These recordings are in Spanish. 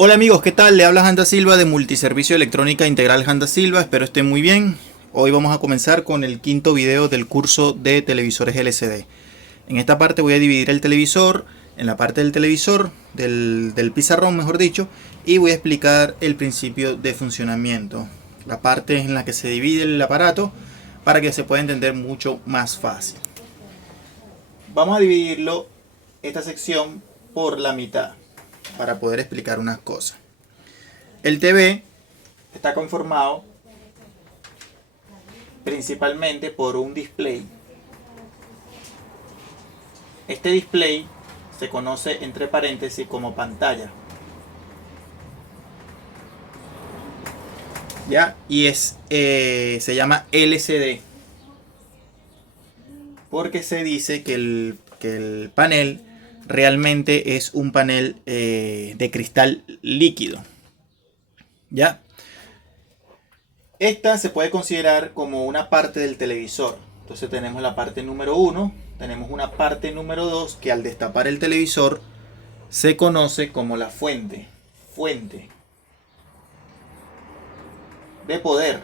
Hola amigos, ¿qué tal? Le habla Janda Silva de Multiservicio Electrónica Integral Janda Silva, espero estén muy bien. Hoy vamos a comenzar con el quinto video del curso de televisores LCD. En esta parte voy a dividir el televisor, en la parte del televisor, del pizarrón mejor dicho, y voy a explicar el principio de funcionamiento, la parte en la que se divide el aparato para que se pueda entender mucho más fácil. Vamos a dividirlo, esta sección, por la mitad para poder explicar unas cosas. El TV está conformado principalmente por un display. Este display se conoce entre paréntesis como pantalla. ¿Ya? Y se llama LCD. Porque se dice que el panel realmente es un panel de cristal líquido. ¿Ya? Esta se puede considerar como una parte del televisor. Entonces tenemos la parte número 1, tenemos una parte número 2 que al destapar el televisor se conoce como la fuente de poder.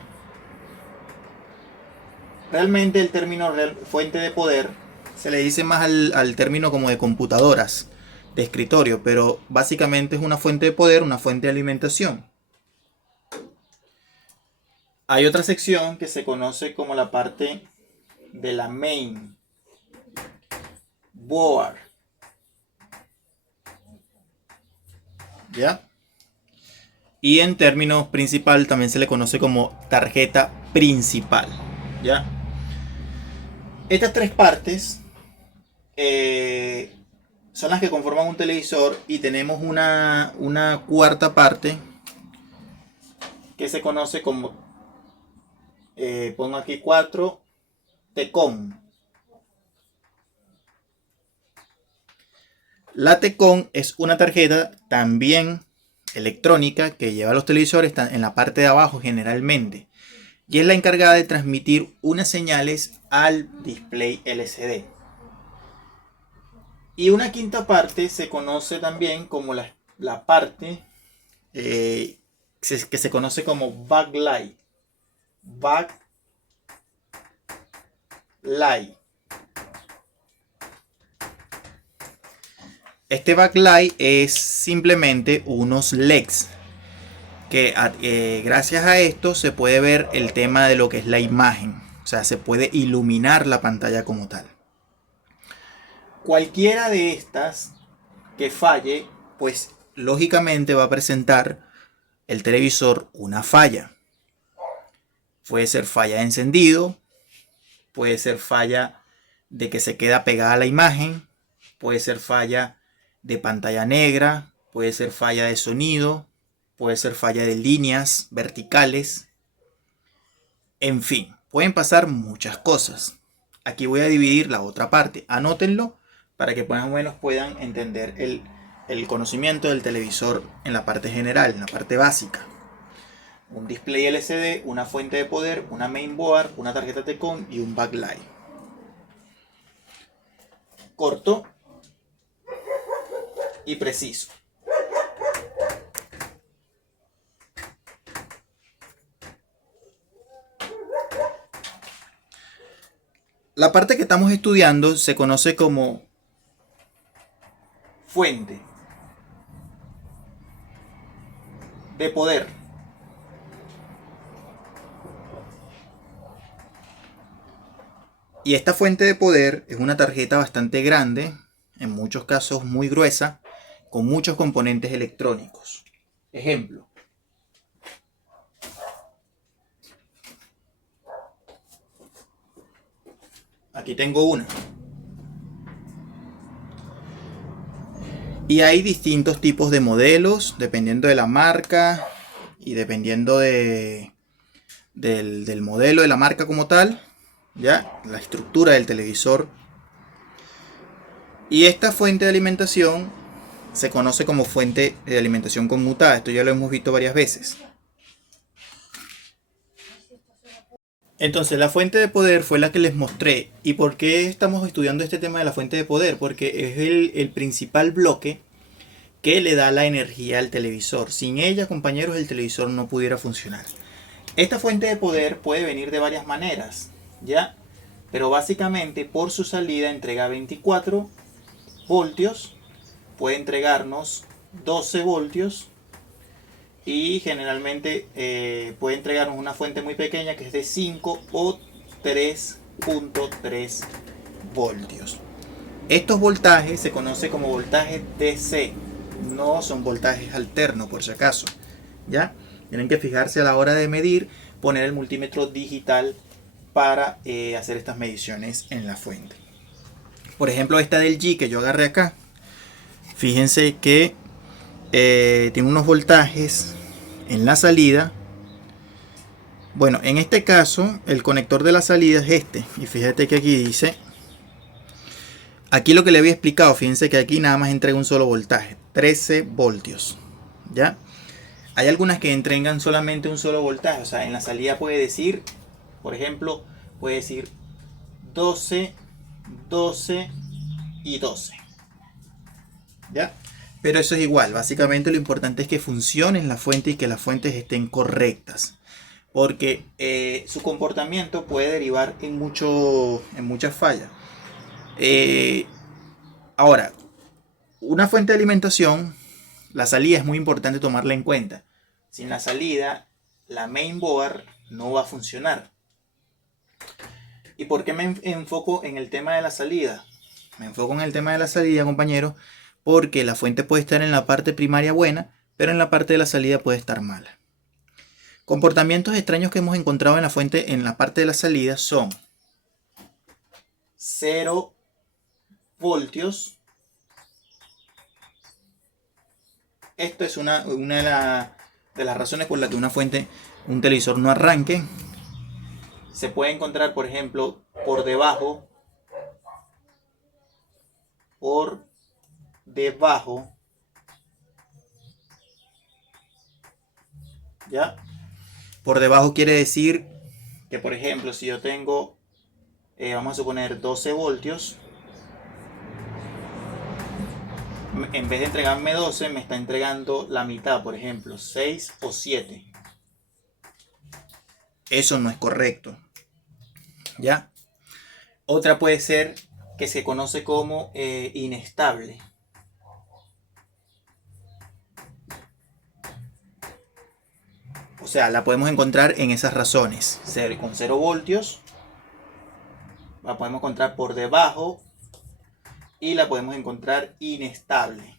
Realmente el término fuente de poder se le dice más al término como de computadoras, de escritorio, pero básicamente es una fuente de poder, una fuente de alimentación. Hay otra sección que se conoce como la parte de la main board. ¿Ya? Y en términos principal también se le conoce como tarjeta principal. ¿Ya? Estas tres partes son las que conforman un televisor y tenemos una cuarta parte que se conoce como, pongo aquí 4, TECON. La TECON es una tarjeta también electrónica que lleva los televisores en la parte de abajo generalmente y es la encargada de transmitir unas señales al display LCD. Y una quinta parte se conoce también como la parte que se conoce como backlight. Backlight. Este backlight es simplemente unos LEDs que gracias a esto se puede ver el tema de lo que es la imagen. O sea, se puede iluminar la pantalla como tal. Cualquiera de estas que falle, pues lógicamente va a presentar el televisor una falla. Puede ser falla de encendido, puede ser falla de que se queda pegada la imagen, puede ser falla de pantalla negra, puede ser falla de sonido, puede ser falla de líneas verticales. En fin, pueden pasar muchas cosas. Aquí voy a dividir la otra parte. Anótenlo para que más o menos puedan entender el conocimiento del televisor en la parte general, en la parte básica. Un display LCD, una fuente de poder, una mainboard, una tarjeta TECON y un backlight. Corto y preciso. La parte que estamos estudiando se conoce como fuente de poder. Y esta fuente de poder es una tarjeta bastante grande, en muchos casos muy gruesa, con muchos componentes electrónicos. Ejemplo. Aquí tengo una. Y hay distintos tipos de modelos, dependiendo de la marca y dependiendo del modelo de la marca como tal, ya la estructura del televisor. Y esta fuente de alimentación se conoce como fuente de alimentación conmutada. Esto ya lo hemos visto varias veces. Entonces la fuente de poder fue la que les mostré. ¿Y por qué estamos estudiando este tema de la fuente de poder? Porque es el principal bloque que le da la energía al televisor. Sin ella, compañeros, el televisor no pudiera funcionar. Esta fuente de poder puede venir de varias maneras, ¿ya? Pero básicamente por su salida entrega 24 voltios, puede entregarnos 12 voltios y generalmente puede entregarnos una fuente muy pequeña que es de 5 o 3.3 voltios. Estos voltajes se conocen como voltajes DC, no son voltajes alternos por si acaso, ¿ya? Tienen que fijarse a la hora de medir, poner el multímetro digital para hacer estas mediciones en la fuente. Por ejemplo, esta del G que yo agarré acá, fíjense que tiene unos voltajes en la salida. Bueno, en este caso el conector de la salida es este, y fíjate que aquí dice, aquí lo que le había explicado, fíjense que aquí nada más entrega un solo voltaje, 13 voltios, ¿ya? Hay algunas que entregan solamente un solo voltaje, o sea, en la salida puede decir, por ejemplo, puede decir 12, 12 y 12, ¿ya? Pero eso es igual, básicamente lo importante es que funcionen las fuentes y que las fuentes estén correctas, porque su comportamiento puede derivar en muchas fallas. Ahora, una fuente de alimentación, la salida es muy importante tomarla en cuenta. Sin la salida, la mainboard no va a funcionar. ¿Y por qué me enfoco en el tema de la salida? Me enfoco en el tema de la salida, compañeros, porque la fuente puede estar en la parte primaria buena, pero en la parte de la salida puede estar mala. Comportamientos extraños que hemos encontrado en la fuente en la parte de la salida son 0 voltios. Esto es una de las razones por las que un televisor no arranque. Se puede encontrar, por ejemplo, por debajo, ¿ya? Por debajo quiere decir que, por ejemplo, si yo tengo, vamos a suponer 12 voltios, en vez de entregarme 12, me está entregando la mitad, por ejemplo, 6 o 7. Eso no es correcto, ¿ya? Otra puede ser que se conoce como inestable. O sea, la podemos encontrar en esas razones. Con 0 voltios, la podemos encontrar por debajo y la podemos encontrar inestable.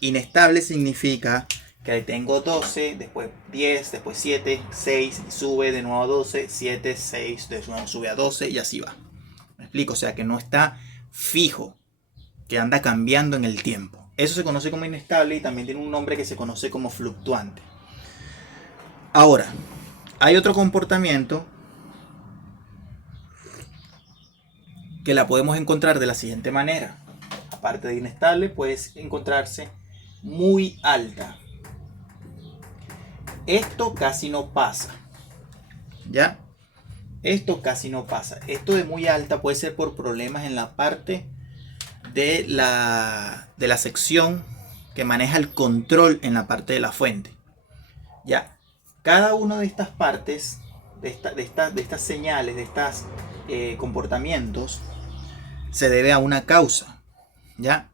Inestable significa que tengo 12, después 10, después 7, 6, sube de nuevo a 12, 7, 6, de nuevo sube a 12 y así va. ¿Me explico? O sea, que no está fijo, que anda cambiando en el tiempo. Eso se conoce como inestable y también tiene un nombre que se conoce como fluctuante. Ahora, hay otro comportamiento que la podemos encontrar de la siguiente manera. Aparte de inestable, puede encontrarse muy alta. Esto casi no pasa, ¿ya? Esto casi no pasa. Esto de muy alta puede ser por problemas en la parte de la sección que maneja el control en la parte de la fuente, ¿ya? Cada una de estas partes, de estas señales, de estos comportamientos, se debe a una causa, ¿ya?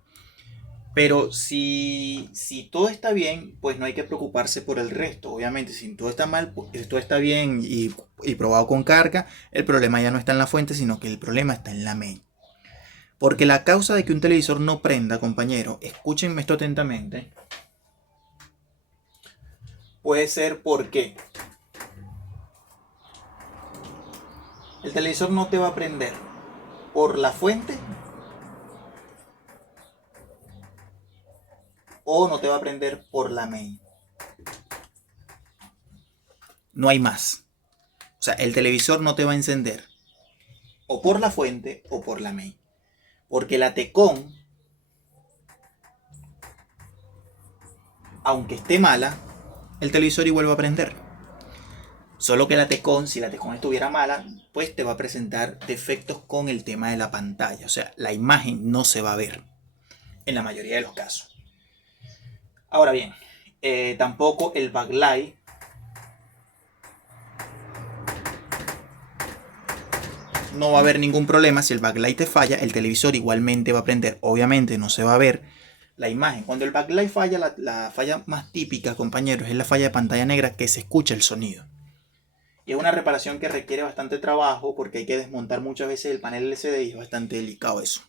Pero si todo está bien, pues no hay que preocuparse por el resto. Obviamente, si todo está mal, si todo está bien y probado con carga, el problema ya no está en la fuente, sino que el problema está en la main. Porque la causa de que un televisor no prenda, compañero, escúchenme esto atentamente, puede ser porque el televisor no te va a prender por la fuente o no te va a prender por la main. No hay más. O sea, el televisor no te va a encender o por la fuente o por la main. Porque la Tecon, aunque esté mala, el televisor igual va a prender. Solo que la Tecon, si la Tecon estuviera mala, pues te va a presentar defectos con el tema de la pantalla. O sea, la imagen no se va a ver en la mayoría de los casos. Ahora bien, tampoco el backlight no va a haber ningún problema. Si el backlight te falla, el televisor igualmente va a prender. Obviamente no se va a ver la imagen. Cuando el backlight falla, la falla más típica, compañeros, es la falla de pantalla negra, que se escucha el sonido. Y es una reparación que requiere bastante trabajo porque hay que desmontar muchas veces el panel LCD y es bastante delicado eso.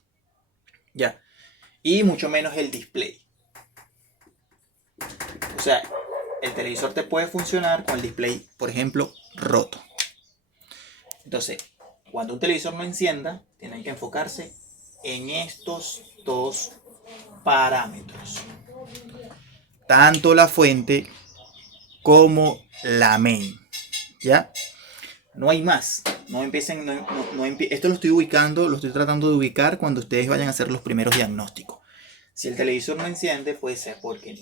Ya. Y mucho menos el display. O sea, el televisor te puede funcionar con el display, por ejemplo, roto. Entonces, cuando un televisor no encienda, tienen que enfocarse en estos dos parámetros. Tanto la fuente como la main. ¿Ya? No hay más. No empiecen. Esto lo estoy ubicando, lo estoy tratando de ubicar cuando ustedes vayan a hacer los primeros diagnósticos. Si el televisor no enciende, puede ser porque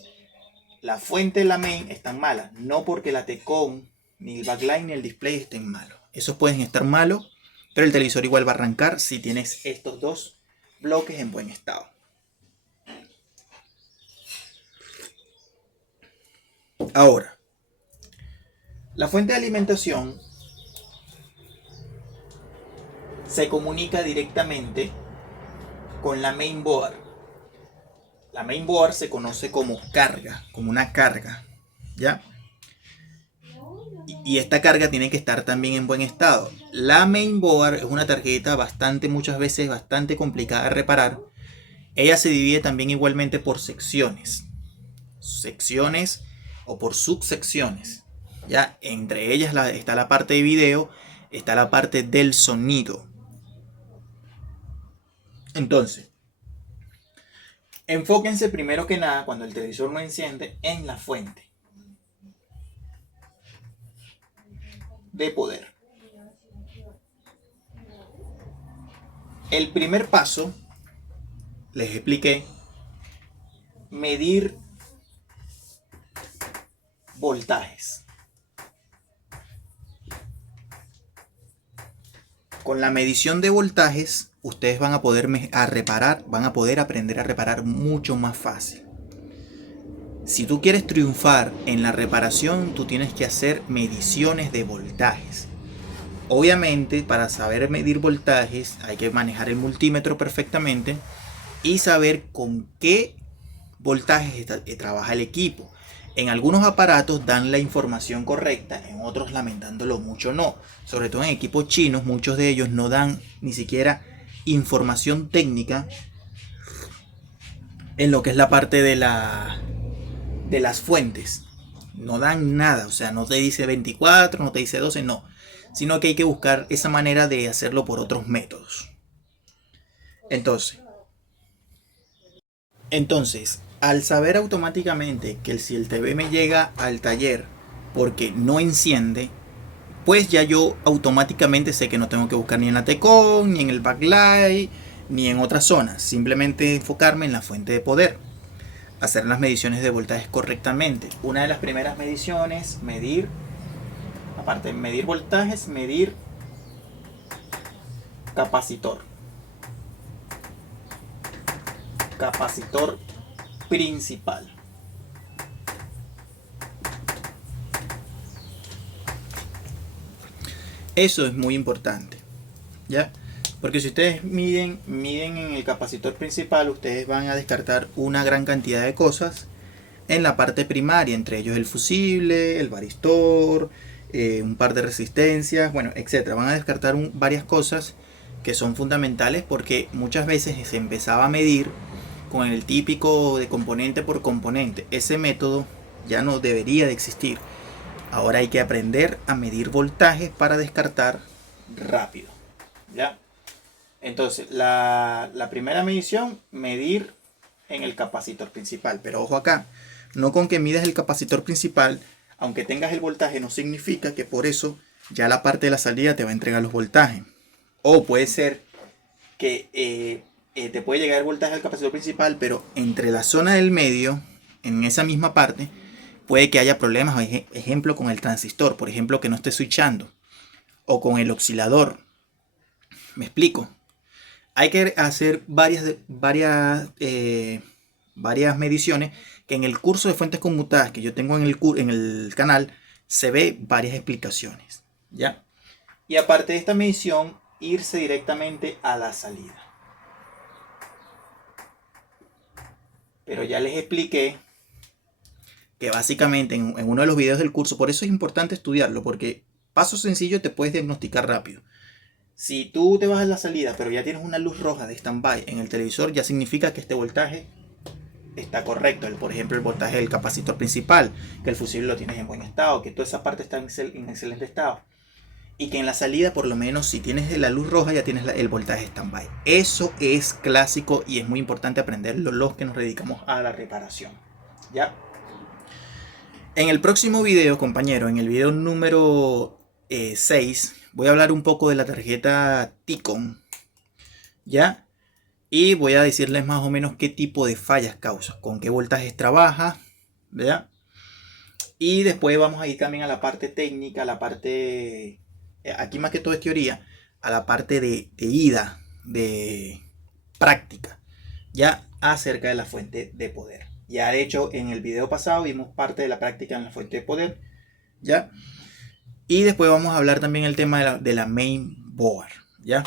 la fuente de la main están malas. No porque la T-Con, ni el backlight, ni el display estén malos. Esos pueden estar malos, pero el televisor igual va a arrancar si tienes estos dos bloques en buen estado. Ahora, la fuente de alimentación se comunica directamente con la mainboard. La mainboard se conoce como carga, como una carga, ¿ya? Y esta carga tiene que estar también en buen estado. La mainboard es una tarjeta muchas veces bastante complicada de reparar. Ella se divide también igualmente por secciones o por subsecciones. Ya entre ellas está la parte de video, está la parte del sonido. Entonces, enfóquense primero que nada, cuando el televisor no enciende, en la fuente de poder. El primer paso, les expliqué, medir voltajes. Con la medición de voltajes, ustedes van a poder aprender a reparar mucho más fácil. Si tú quieres triunfar en la reparación, tú tienes que hacer mediciones de voltajes. Obviamente, para saber medir voltajes, hay que manejar el multímetro perfectamente y saber con qué voltajes trabaja el equipo. En algunos aparatos dan la información correcta, en otros, lamentándolo mucho, no. Sobre todo en equipos chinos, muchos de ellos no dan ni siquiera información técnica en lo que es la parte de las fuentes. No dan nada, o sea, no te dice 24, no te dice 12, no. Sino que hay que buscar esa manera de hacerlo por otros métodos. Entonces, al saber automáticamente que si el TV me llega al taller porque no enciende, pues ya yo automáticamente sé que no tengo que buscar ni en la T-Con, ni en el backlight, ni en otras zonas. Simplemente enfocarme en la fuente de poder. Hacer las mediciones de voltajes correctamente. Una de las primeras mediciones, aparte de medir voltajes, medir capacitor. Capacitor principal. Eso es muy importante, ¿ya? Porque si ustedes miden en el capacitor principal, ustedes van a descartar una gran cantidad de cosas en la parte primaria, entre ellos el fusible, el varistor, un par de resistencias, bueno, etcétera. Van a descartar varias cosas que son fundamentales porque muchas veces se empezaba a medir con el típico de componente por componente. Ese método ya no debería de existir. Ahora hay que aprender a medir voltajes para descartar rápido, ¿ya? Entonces, la primera medición, medir en el capacitor principal. Pero ojo acá, no con que midas el capacitor principal, aunque tengas el voltaje, no significa que por eso ya la parte de la salida te va a entregar los voltajes. O puede ser que te puede llegar el voltaje al capacitor principal, pero entre la zona del medio, en esa misma parte, puede que haya problemas, ejemplo con el transistor, por ejemplo que no esté switchando, o con el oscilador. ¿Me explico? Hay que hacer varias varias mediciones, que en el curso de fuentes conmutadas que yo tengo en el canal, se ve varias explicaciones, ¿ya? Y aparte de esta medición, irse directamente a la salida. Pero ya les expliqué que básicamente en uno de los videos del curso, por eso es importante estudiarlo, porque paso sencillo te puedes diagnosticar rápido. Si tú te vas a la salida, pero ya tienes una luz roja de standby en el televisor, ya significa que este voltaje está correcto. Por ejemplo, el voltaje del capacitor principal, que el fusible lo tienes en buen estado, que toda esa parte está en excelente estado. Y que en la salida, por lo menos, si tienes la luz roja, ya tienes el voltaje standby. Eso es clásico y es muy importante aprenderlo los que nos dedicamos a la reparación. ¿Ya? En el próximo video, compañero, en el video número 6, voy a hablar un poco de la tarjeta Ticon. ¿Ya? Y voy a decirles más o menos qué tipo de fallas causa, con qué voltajes trabaja, ¿verdad? Y después vamos a ir también a la parte técnica, a la parte, aquí más que todo es teoría, a la parte de ida, de práctica, ya acerca de la fuente de poder. Ya de hecho en el video pasado vimos parte de la práctica en la fuente de poder, ¿ya? Y después vamos a hablar también el tema de la main board, ¿ya?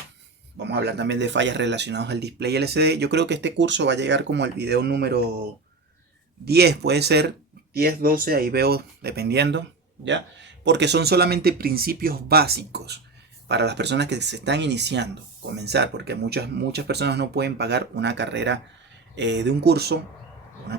Vamos a hablar también de fallas relacionadas al display LCD. Yo creo que este curso va a llegar como el video número 10, puede ser 10, 12, ahí veo, dependiendo, ¿ya? Porque son solamente principios básicos para las personas que se están iniciando, comenzar, porque muchas personas no pueden pagar una carrera de un curso,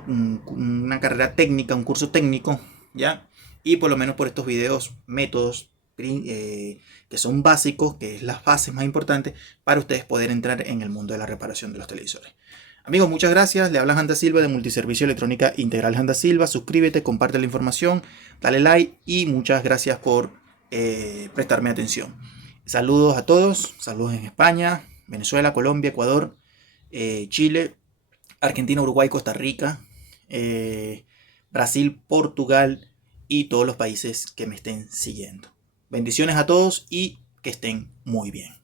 una carrera técnica, un curso técnico, ¿ya? Y por lo menos por estos videos, métodos que son básicos, que es las bases más importantes para ustedes poder entrar en el mundo de la reparación de los televisores. Amigos, muchas gracias. Le habla Janda Silva de Multiservicio Electrónica Integral Janda Silva. Suscríbete, comparte la información, dale like y muchas gracias por prestarme atención. Saludos a todos, saludos en España, Venezuela, Colombia, Ecuador, Chile, Argentina, Uruguay, Costa Rica, Brasil, Portugal y todos los países que me estén siguiendo. Bendiciones a todos y que estén muy bien.